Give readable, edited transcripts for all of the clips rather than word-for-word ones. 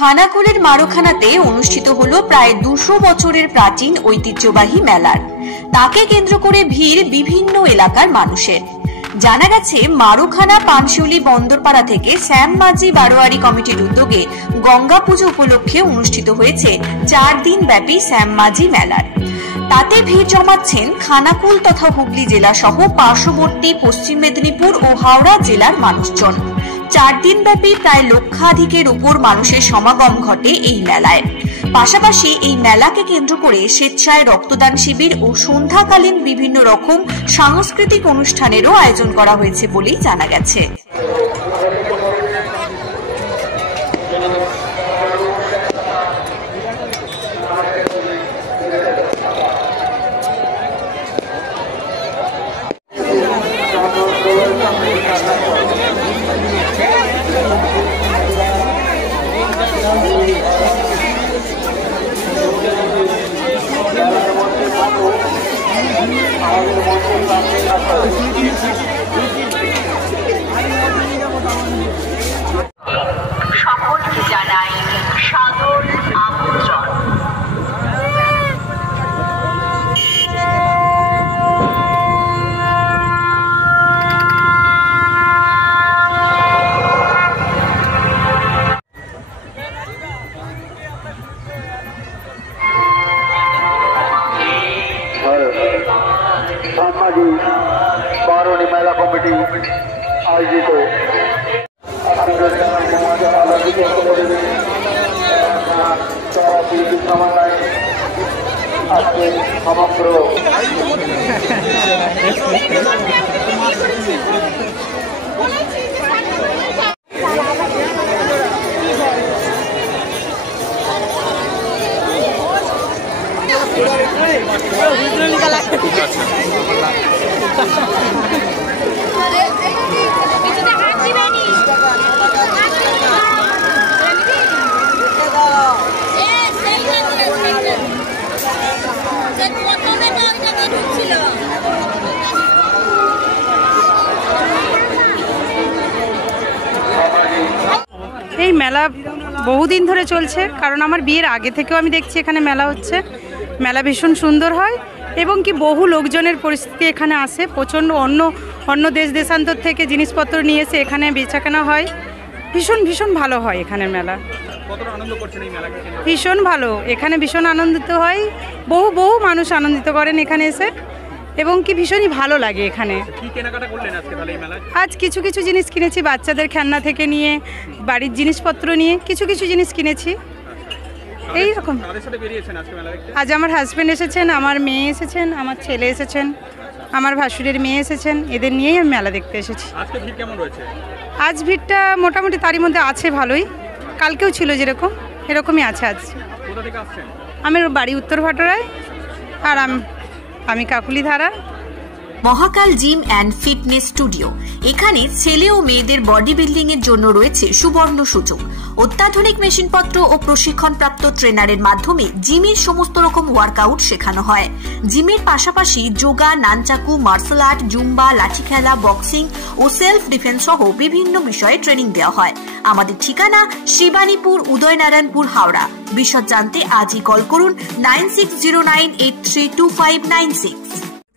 খানাকুলের মারুখানাতে অনুষ্ঠিত হলো প্রায় 200 বছরের প্রাচীন ঐতিহ্যবাহী মেলার। তাকে কেন্দ্র করে ভিড় বিভিন্ন এলাকার মানুষের। জানা গেছে, মারুখানা পানশিউলি বন্দরপাড়া থেকে শ্যাম মাঝি বারোয়ারি কমিটির উদ্যোগে গঙ্গা পুজো উপলক্ষে অনুষ্ঠিত হয়েছে 4 দিন ব্যাপী শ্যাম মাঝি মেলার। তাতে ভিড় জমাচ্ছেন খানাকুল তথা হুগলি জেলা সহ পার্শ্ববর্তী পশ্চিম মেদিনীপুর ও হাওড়া জেলার মানুষজন। 4 দিন ব্যাপী প্রায় লক্ষাধিকের উপর মানুষের সমাগম ঘটে এই মেলায়। পাশাপাশি এই মেলাকে কেন্দ্র করে স্বেচ্ছায় রক্তদান শিবির ও সন্ধ্যাকালীন বিভিন্ন রকম সাংস্কৃতিক অনুষ্ঠানেরও আয়োজন করা হয়েছে বলেই জানা গেছে। সকলকে জানাই সাদর আমন্ত্রণ। बारोनी मेला कमिटी आयोजित समग्र এই মেলা বহুদিন ধরে চলছে, কারণ আমার বিয়ের আগে থেকেও আমি দেখছি এখানে মেলা হচ্ছে। মেলা ভীষণ সুন্দর হয় এবং কি বহু লোকজনের পরিস্থিতি এখানে আসে। প্রচণ্ড অন্য দেশ দেশান্তর থেকে জিনিসপত্র নিয়ে এসে এখানে বেচাকেনা হয়। ভীষণ ভালো হয় এখানের মেলা। ভীষণ ভালো, এখানে ভীষণ আনন্দিত হয়। বহু মানুষ আনন্দিত করেন এখানে এসে এবং কি ভীষণই ভালো লাগে এখানে। আজ কিছু জিনিস কিনেছি, বাচ্চাদের খেলনা থেকে নিয়ে বাড়ির জিনিসপত্র নিয়ে কিছু জিনিস কিনেছি। এইরকম আজ আমার হাজব্যান্ড এসেছেন, আমার মেয়ে এসেছেন, আমার ছেলে এসেছেন, আমার ভাসুরের মেয়ে এসেছেন। এদের নিয়েই আমি মেলা দেখতে এসেছি। আজ ভিড়টা মোটামুটি তারই মধ্যে আছে ভালোই। কালকেও ছিল যেরকম, এরকমই আছে আজ। আমার বাড়ি উত্তর ভাটোরায় আর আমি কাকুলিধারা। মহাকাল জিম অ্যান্ড ফিটনেস স্টুডিও। এখানে ছেলে ও মেয়েদের বডি বিল্ডিং এর জন্য রয়েছে সুবর্ণ সুযোগ। অত্যাধুনিক মেশিনপত্র ও প্রশিক্ষণপ্রাপ্ত ট্রেনারের মাধ্যমে জিমের সমস্ত রকম ওয়ার্কআউট শেখানো হয়। জিমের পাশাপাশি yoga, nunchaku, martial art, Zumba, লাঠি খেলা, বক্সিং ও সেলফ ডিফেন্স সহ বিভিন্ন বিষয়ে ট্রেনিং দেওয়া হয়। আমাদের ঠিকানা শিবানীপুর, উদয়নারায়ণপুর, হাওড়া। বিশদ জানতে আজই কল করুন 9609832596।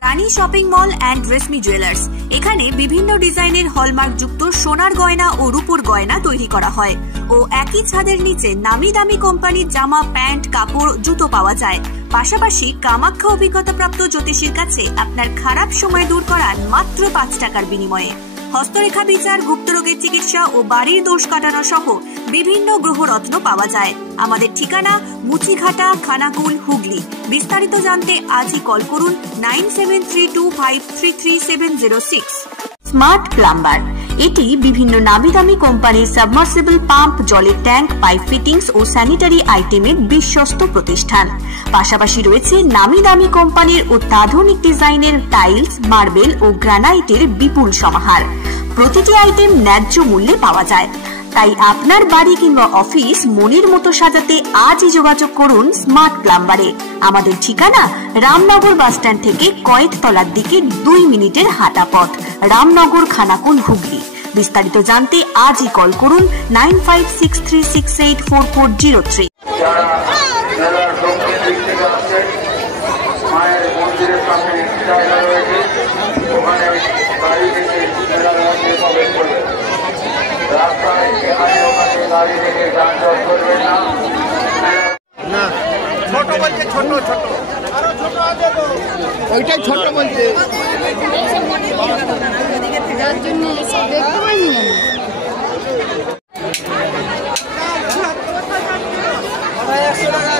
Rani shopping mall and Reshmi jewellers. এখানে বিভিন্ন ডিজাইনের হলমার্ক যুক্ত সোনার গয়না ও রূপোর গয়না তৈরি করা হয় ও একই ছাদের নিচে নামি দামি কোম্পানির জামা, প্যান্ট, কাপড়, জুতো পাওয়া যায়। পাশাপাশি কামাখ্যা অভিজ্ঞতাপ্রাপ্ত জ্যোতিষীর কাছে আপনার খারাপ সময় দূর করান মাত্র 5 টাকার বিনিময়ে। হস্তরেখা বিচার, গুপ্তরোগের চিকিৎসা ও বাড়ির দোষ কাটানো সহ বিভিন্ন গ্রহরত্ন পাওয়া যায়। আমাদের ঠিকানা মুচিঘাটা, খানাকুল, হুগলি। বিস্তারিত জানতে আজই কল করুন 9732533706। Smart plumber. এটি বিভিন্ন নামি দামি কোম্পানির সাবমার্সিবল পাম্প, জলের ট্যাঙ্ক, পাইপ ফিটিংস ও স্যানিটারি আইটেমের বিশ্বস্ত প্রতিষ্ঠান। পাশাপাশি রয়েছে নামি দামি কোম্পানির অত্যাধুনিক ডিজাইনের টাইলস, মার্বেল ও গ্রানাইটের বিপুল সমাহার। প্রতিটি আইটেম ন্যায্য মূল্যে পাওয়া যায়। তাই আপনার বাড়ি কিংবা অফিস মনের মতো সাজাতে আজই যোগাযোগ করুন স্মার্ট প্লাম্বারে। আমাদের ঠিকানা রামনগর বাসস্ট্যান্ড থেকে কয়েকতলার দিকে 2 মিনিটের হাঁটা পথ, রামনগর, খানাকুল, হুগলি। বিস্তারিত জানতে আজই কল করুন 9563684403। যারা মেলার দক্ষিণ দিক থেকে আসছেন, মায়ের মন্দিরের সামনে জায়গা রয়েছে, ওখানে গাড়ি থেকে মেলার মধ্যে প্রবেশ করবেন। রাস্তায় এখানে ওখানে গাড়ি থেকে যানজট করবেন না। ছোট বলছে, ছোট ছোট ওইটাই ছোট বলছে, যার জন্য দেখতে পাইনি।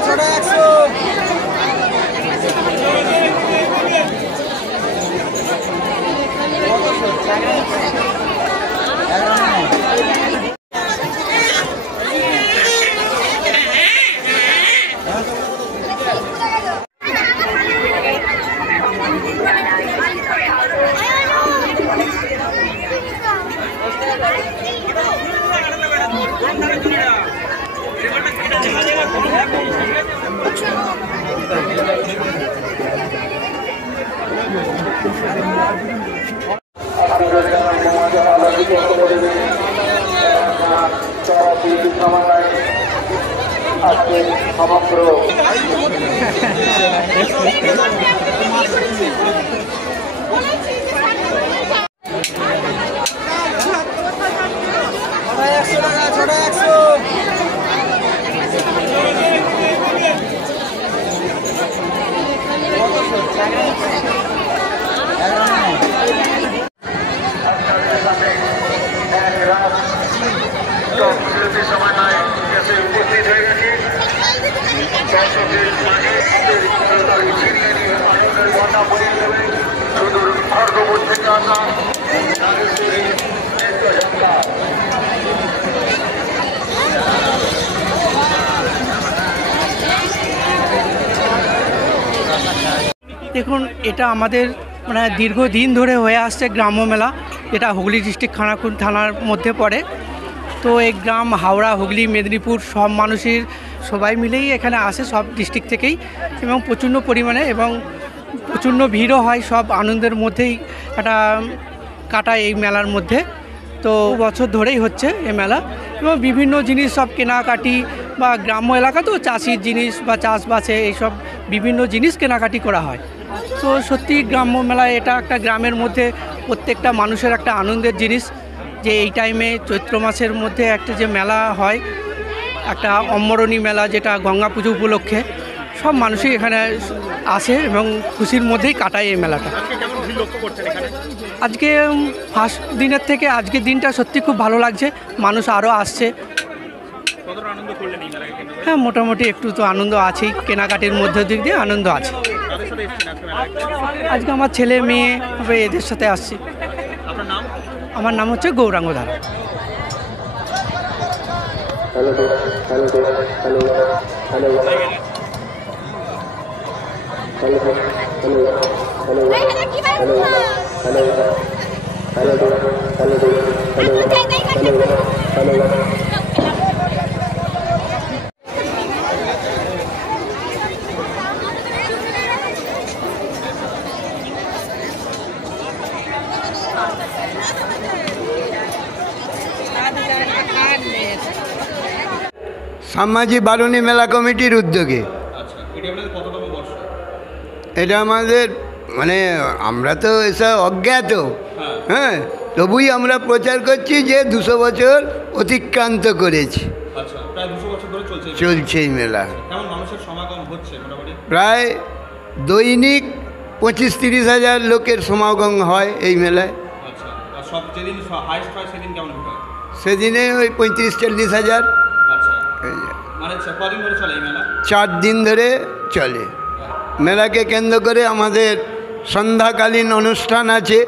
ছোট 100 আজকে সমগ্র ছোট 100 উপস্থিত হয়ে গেছে। দর্শকের মাঝে আনন্দের বন্যা বইয়ে দেবে সুদূর খড়গপুর থেকে আসা দেখুন, এটা আমাদের মানে দীর্ঘদিন ধরে হয়ে আসছে গ্রাম্য মেলা, এটা হুগলি ডিস্ট্রিক্ট খানাকুল থানার মধ্যে পড়ে। তো এই গ্রাম হাওড়া, হুগলি, মেদিনীপুর সব মানুষের সবাই মিলেই এখানে আসে, সব ডিস্ট্রিক্ট থেকেই, এবং প্রচণ্ড পরিমাণে এবং প্রচণ্ড ভিড়ও হয়। সব আনন্দের মধ্যেই একটা কাটায় এই মেলার মধ্যে। তো বছর ধরেই হচ্ছে এই মেলা, এবং বিভিন্ন জিনিস সব কেনাকাটি বা গ্রাম্য এলাকা তো চাষির জিনিস বা চাষবাসে এইসব বিভিন্ন জিনিস কেনাকাটি করা হয়। তো সত্যি গ্রাম্য মেলা এটা একটা গ্রামের মধ্যে প্রত্যেকটা মানুষের একটা আনন্দের জিনিস, যে এই টাইমে চৈত্র মাসের মধ্যে একটা যে মেলা হয়, একটা অম্বরণী মেলা, যেটা গঙ্গা পুজো উপলক্ষে সব মানুষই এখানে আসে এবং খুশির মধ্যেই কাটায় এই মেলাটা। আজকে ফার্স্ট দিনের থেকে আজকের দিনটা সত্যি খুব ভালো লাগছে, মানুষ আরও আসছে। হ্যাঁ, মোটামুটি একটু তো আনন্দ আছেই, কেনাকাটির মধ্য দিক দিয়ে আনন্দ আছে। আজকে আমার ছেলে মেয়ে এদের সাথে আসছি। আমার নাম হচ্ছে গৌরাঙ্গ ধারা। শ্যামমাঝি বারুণী মেলা কমিটির উদ্যোগে। এটা আমাদের মানে আমরা তো এসব অজ্ঞাত, হ্যাঁ, তবুই আমরা প্রচার করছি যে 200 বছর অতিক্রান্ত করেছি। চলছে এই মেলা। প্রায় দৈনিক 25-30 হাজার লোকের সমাগম হয় এই মেলায়। সেদিনে ওই 35-40 হাজার। 4 দিন ধরে চলে। মেলাকে কেন্দ্র করে আমাদের সন্ধ্যাকালীন অনুষ্ঠান আছে,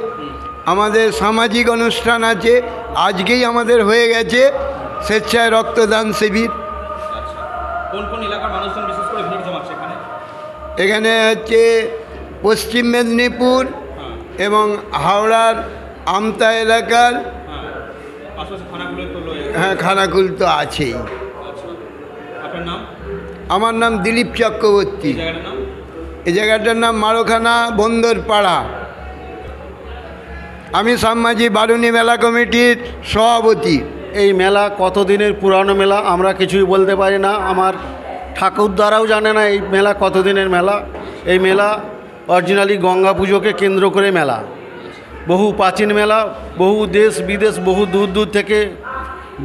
আমাদের সামাজিক অনুষ্ঠান আছে। আজকেই আমাদের হয়ে গেছে স্বেচ্ছায় রক্তদান শিবির। এখানে হচ্ছে পশ্চিম মেদিনীপুর এবং হাওড়ার আমতা এলাকার, হ্যাঁ, খানাকুল তো আছেই। আমার নাম দিলীপ চক্রবর্তী। এই জায়গাটার নাম মারোখানা বন্দরপাড়া। আমি শ্যামমাঝি বারুণী মেলা কমিটির সভাপতি। এই মেলা কতদিনের পুরানো মেলা আমরা কিছুই বলতে পারি না, আমার ঠাকুর দ্বারাও জানে না এই মেলা কতদিনের মেলা। এই মেলা অরিজিনালি গঙ্গা পুজোকে কেন্দ্র করে মেলা, বহু প্রাচীন মেলা, বহু দেশ বিদেশ বহু দূর দূর থেকে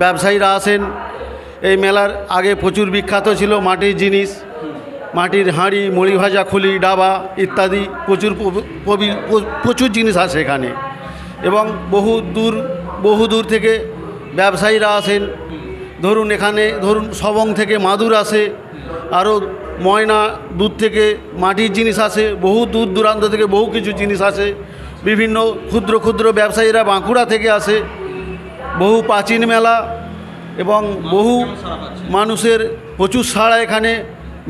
ব্যবসায়ীরা আসেন। এই মেলার আগে প্রচুর বিখ্যাত ছিল মাটির জিনিস, মাটির হাঁড়ি, মুড়ি ভাজা খুলি, ডাবা ইত্যাদি প্রচুর জিনিস আছে এখানে। এবং বহু দূর থেকে ব্যবসায়ীরা আসেন। ধরুন এখানে সবং থেকে মাদুর আসে, আরও ময়না দূর থেকে মাটির জিনিস আসে, বহু দূর দূরান্ত থেকে বহু কিছু জিনিস আসে। বিভিন্ন ক্ষুদ্র ক্ষুদ্র ব্যবসায়ীরা বাঁকুড়া থেকে আসে। বহু প্রাচীন মেলা এবং বহু মানুষের প্রচুর সাড়া এখানে।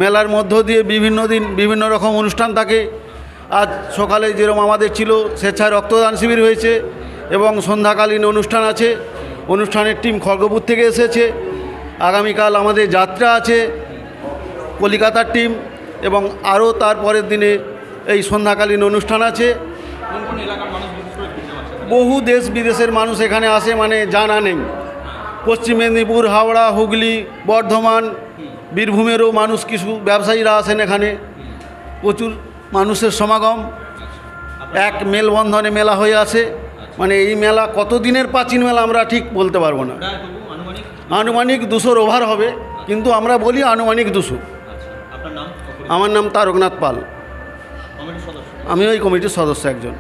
মেলার মধ্য দিয়ে বিভিন্ন দিন বিভিন্ন রকম অনুষ্ঠান থাকে। আজ সকালে যেরকম আমাদের ছিল স্বেচ্ছায় রক্তদান শিবির হয়েছে এবং সন্ধ্যাকালীন অনুষ্ঠান আছে। অনুষ্ঠানের টিম খড়গপুর থেকে এসেছে। আগামীকাল আমাদের যাত্রা আছে কলিকাতার টিম, এবং আরও তারপরের দিনে এই সন্ধ্যাকালীন অনুষ্ঠান আছে। বহু দেশ বিদেশের মানুষ এখানে আসে, মানে জানা নেই। পশ্চিম মেদিনীপুর, হাওড়া, হুগলি, বর্ধমান, বীরভূমেরও মানুষ, কিছু ব্যবসায়ীরা আসেন এখানে। প্রচুর মানুষের সমাগম, এক মেলবন্ধনে মেলা হয়ে আছে। মানে এই মেলা কতদিনের প্রাচীন মেলা আমরা ঠিক বলতে পারবো না। আনুমানিক 200-র ওভার হবে, কিন্তু আমরা বলি আনুমানিক 200। আমার নাম তারকনাথ পাল, আমি ওই কমিটির সদস্য একজন।